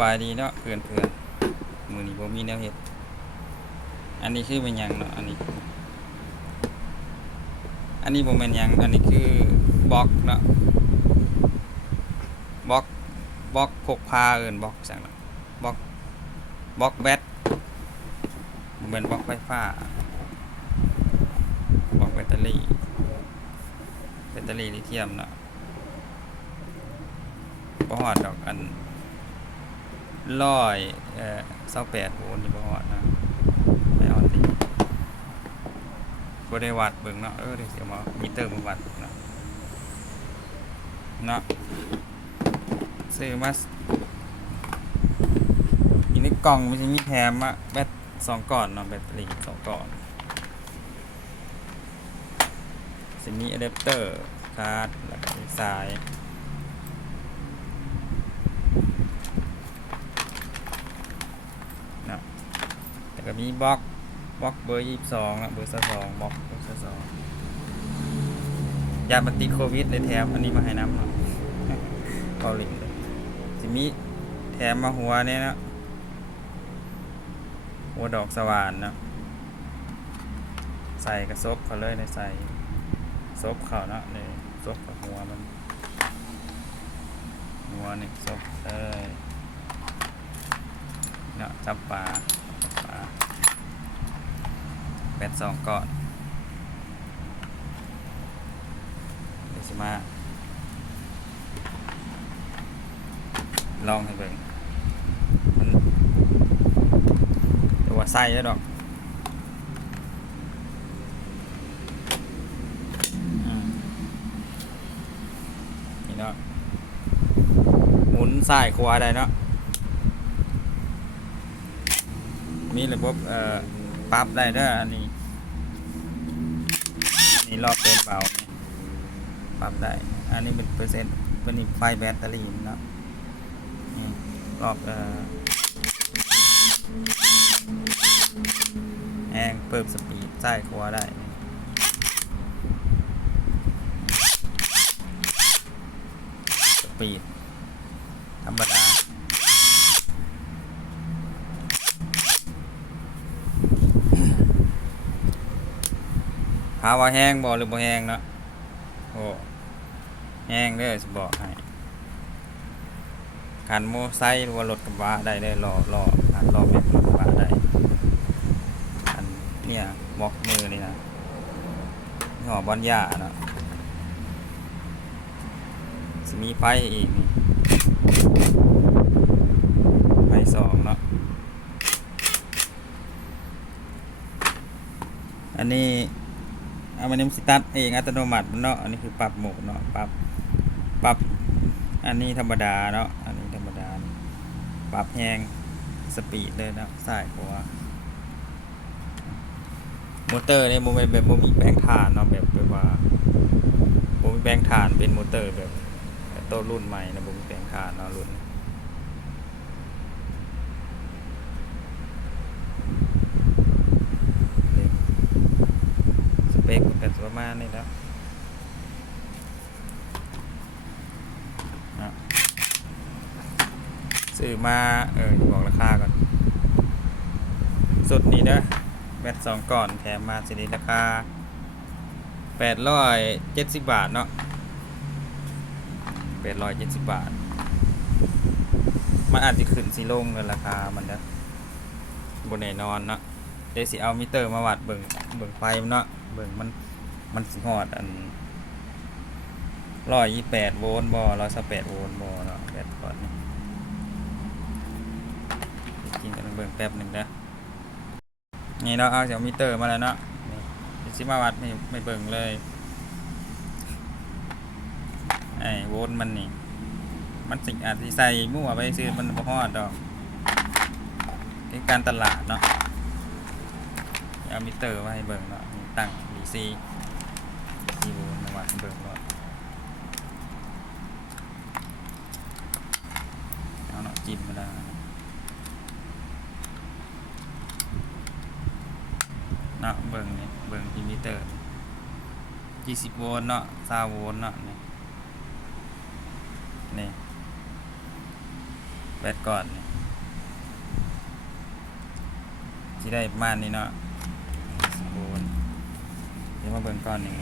บายดีเนาะเพื่อนเพื่อนมือนี้บ่มีแนวเฮ็ด อันนี้คือเป็นยังเนาะอันนี้ อันนี้บ่แม่นยังอันนี้คือบล็อกเนาะบล็อกบล็อกพกพาเอินบล็อกจังเนาะบล็อกบล็อกแบตบ่แม่นบล็อกไฟฟ้าบล็อกแบตเตอรี่แบตเตอรี่ลิเธียมเนาะบ่ฮอดดอกอัน ร้อยเอ่อเศร้าแปดโวลต์นี่บ่ฮอดนะไม่ออนติบ่ได้วัดเบิ่งเนาะเออเดี๋ยวสิเอามามิเตอร์มาวัดเนาะเนาะซื้อมาสอีในกล่องมันจะมีแถมอะแบตสองก้อนเนาะแบตเตอรี่สองก้อนสิมีอะแดปเตอร์คาร์ดแล้วก็สาย นะ แต่ก็มีบล็อกบล็อกเบอร์ยี่สิบสองนะเบอร์สองบล็อกเบอร์สองยาปฏิโควิดในแถมอันนี้มาให้น้ำเนาะเกาหลีเลยจะมีแถมมาหัวเนี่ยนะหัวดอกสว่านเนาะใส่กระซบเขาเลยในใส่ซบเขาเนาะในซบกับหัวมัน หัวนี่ซบเลยเนาะจับปลา ดสองก่อนเดี๋ยวสิมา ลองให้เบิ่งมันตัวาไส้แล้วดอกอืมนี่เนาะหมุนซ้ายขวาได้เนาะมีระบบเอ่อ ปรับได้เด้ออันนี้นี่รอบเดินเบานี่ปรับได้ อันนี้เป็นเปอร์เซ็นต์เป็นไฟแบตเตอรี่นะรอบเอ่อแองเพิ่มสปีดใต้ขวาได้สปีดธรรมดา หาว่าแห้งบ่หรือบ่แห้งเนาะโอ้แห้งเด้อสิบอกให้การโมไซหรือว่ารถกระบะได้ได้รอรอการรอแบบรถกระบะได้อันเนี่ยบล็อกมือนี่นะนี่หอบอนยาเนาะสิมีไฟอีกไฟสองเนาะอันนี้ เอามันนี้มันสิตัดเองอัตโนมัติมันเนาะอันนี้คือปรับโหมดเนาะปรับปรับอันนี้ธรรมดาเนาะอันนี้ธรรมดา ปรับแหงสปีดเลยนะซ้ายขวามอเตอร์เนี่ยโมเป็นแบบโมมีแปลงถ่านเนาะแบบแบบว่าโมมีแปลงถ่านเป็นมอเตอร์แบบตัวรุ่นใหม่นะโมมีแปลงถ่านเนาะรุ่น สเปคมันก็ประมาณนี้แล้วนะซื้อมา เออบอกราคาก่อน สุดนี้เด้อแบตสองก่อนแถมมาสินี้ราคาแปดร้อยเจ็ดสิบบาทเนาะแปดร้อยเจ็ดสิบบาท มันอาจจะขึ้นสิลงเลยราคา มันนะบนแน่นอนเนาะเดี๋ยวสิเอามิเตอร์มาวัดเบิ่งเบิ่งไฟมันเนาะเบิ่งมัน มันสิฮอดอันร้อยยี่แปดโวลต์บ่ร้อยสิบแปดโวลต์บ่เนาะแบตก่อนนี่กินกันเบิ่งแป๊บหนึ่งนะนี่เนาะเอาเสียมิเตอร์มาแล้วเนาะนี่เดี๋ยวสิมาวัดไม่ไม่เบิ่งเลยไอ้โวลต์มันนี่ มันสิอาจสิใส่มั่วไปซื้อมันบ่ฮอดดอกเป็นการตลาดเนาะเอามิเตอร์มาให้เบิ่งเนาะตั้ง DC DC โวลต์มาวัดให้เบิ่งเนาะเอาเนาะจิ้มมาแล้วเนาะเบิ่งนี่เบิ่งที่มิเตอร์20โวลต์เนาะ20โวลต์เนาะนี่นี่แบตก่อนนี่ที่ได้ประมาณนี้เนาะโอนเดี๋ยวมาเบิ่งก่อนนึ่ง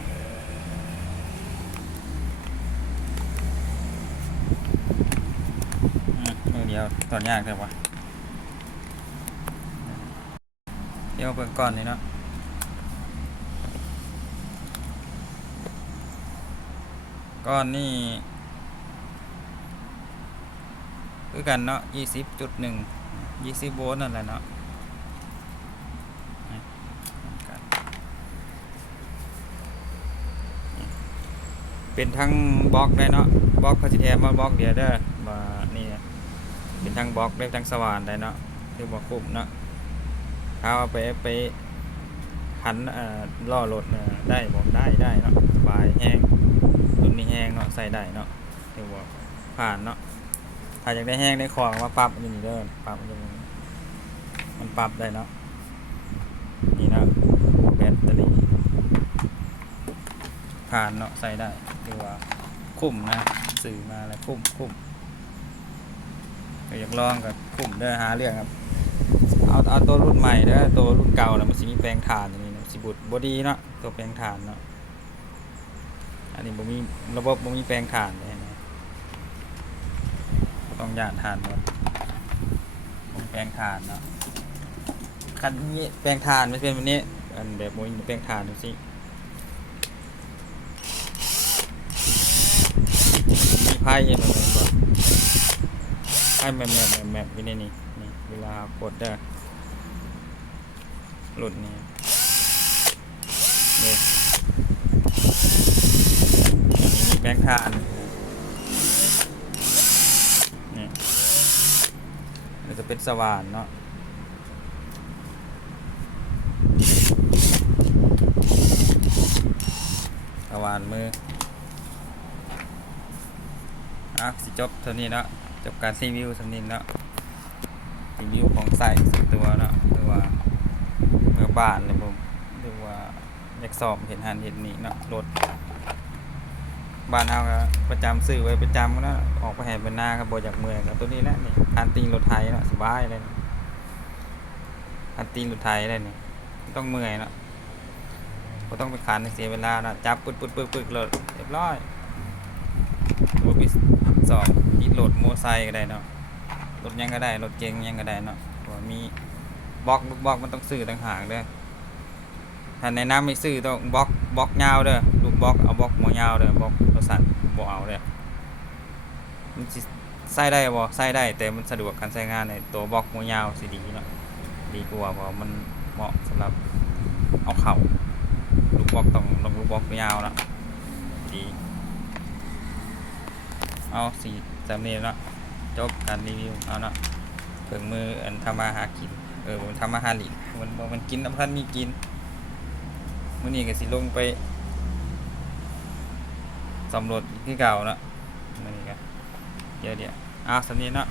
อืมมือเดียวตอนยากแต่ว่าเดี๋ยวเบิ่งก่อนนี่เนาะก้อนนี่คือกันเนาะยี่สิบจุดหนึ่งยี่สิบโวลต์นั่นแหละเนาะเป็นทั้งบล็อกได้เนาะบล็อกเขาจะแถมมาบล็อกเดียวเด้อ เป็นทั้งบล็อกได้ทั้งสว่านได้เนาะคือบอกคุ้มเนาะถ้าเอาไปไปหันอ่อล่อรถได้บอกได้ได้เนาะสบายแห้งรุ่นนี้แห้งเนาะใส่ได้เนาะถือว่าผ่านเนาะถ้าอยากได้แห้งได้ของมาปรับอยู่นี่เด้อปรับอยู่นี่มันปรับได้เนาะนี่นะแบตเตอรี่ผ่านเนาะใส่ได้ถือว่าคุ้มนะสื่อมาแล้วคุ้มคุ้ม อยากลองกับคุ้มเด้อหาเรื่องครับ เอาเอาตัวรุ่นใหม่เด้อตัวรุ่นเก่าแล้วมันสิมีแปลงถ่านอย่างนี้นะสิบุดบอดีเนาะตัวแปลงถ่านเนาะอันนี้บ่มีระบบบ่มีแปลงถ่านเลยนะต้องหยานถ่านหมดบ่มีแปลงถ่านเนาะคันนี้แปลงถ่านไม่เป็นแบบนี้อันแบบบ่มีแปลงถ่านดูสิมีไพ่ยังไงก่อน ไพ่แมปแมปแมปแมปอยู่ในนี้นี่เวลากดเด้อหลุดนี่นี่อันนี้มีแบงค์ทานนี่มันจะเป็นสว่านเนาะสว่านมืออะสิจบเท่านี้เนาะ จบการรีวิวสำนินเนาะรีวิวของใส่สตัวเนาะหรือว่าเมื่อบ้านเลยผมหรือว่าอยากสอบเห็นหันเห็นนี่เนาะรถบ้านเฮาก็ประจำซื้อไว้ประจำนะออกไปให้เป็นหน้าครับบ่อยากเมื่อยกับตัวนี้แหละนี่คันตีนรถไถเนาะสบายเลยคันตีนรถไถเลยนี่ต้องเมื่อยเนาะบ่ต้องไปคันให้เสียเวลาเนาะจับปึ๊ดปึ๊ดปึ๊ดปึ๊ดรถเรียบร้อย ตัวปีสองมีรถโมไซค์ก็ได้เนาะรถยังก็ได้รถเก๋งยังก็ได้เนาะว่ามีบล็อกลูกบล็อกมันต้องซื้อต่างหากเด้อถ้าแนะนำให้ซื้อต้องบล็อกบล็อกยาวเด้อลูกบล็อกเอาบล็อกหัวยาวเด้อบล็อกตัวสั้นบ่เอาเด้อมันใส่ได้บ่ใส่ได้แต่มันสะดวกการใช้งานในตัวบล็อกหัวยาวสิดีเนาะดีกว่าเพราะมันเหมาะสำหรับเอาเข่าลูกบล็อกต้องลงลูกบล็อกยาวนะดี เอาสีจำนี้เนาะจบการรีวิวเอาเนาะเพิ่งมืออันทำมาหากิน เออผมทำมาหาหลินมันบ่มันกินน้ำพันมีกินมื่อนี้ก็สิลงไปสำรวจที่เก่าเนาะมื่อนี้ก็เดี๋ยวเดี๋ยวอ้าวสำนีเนาะ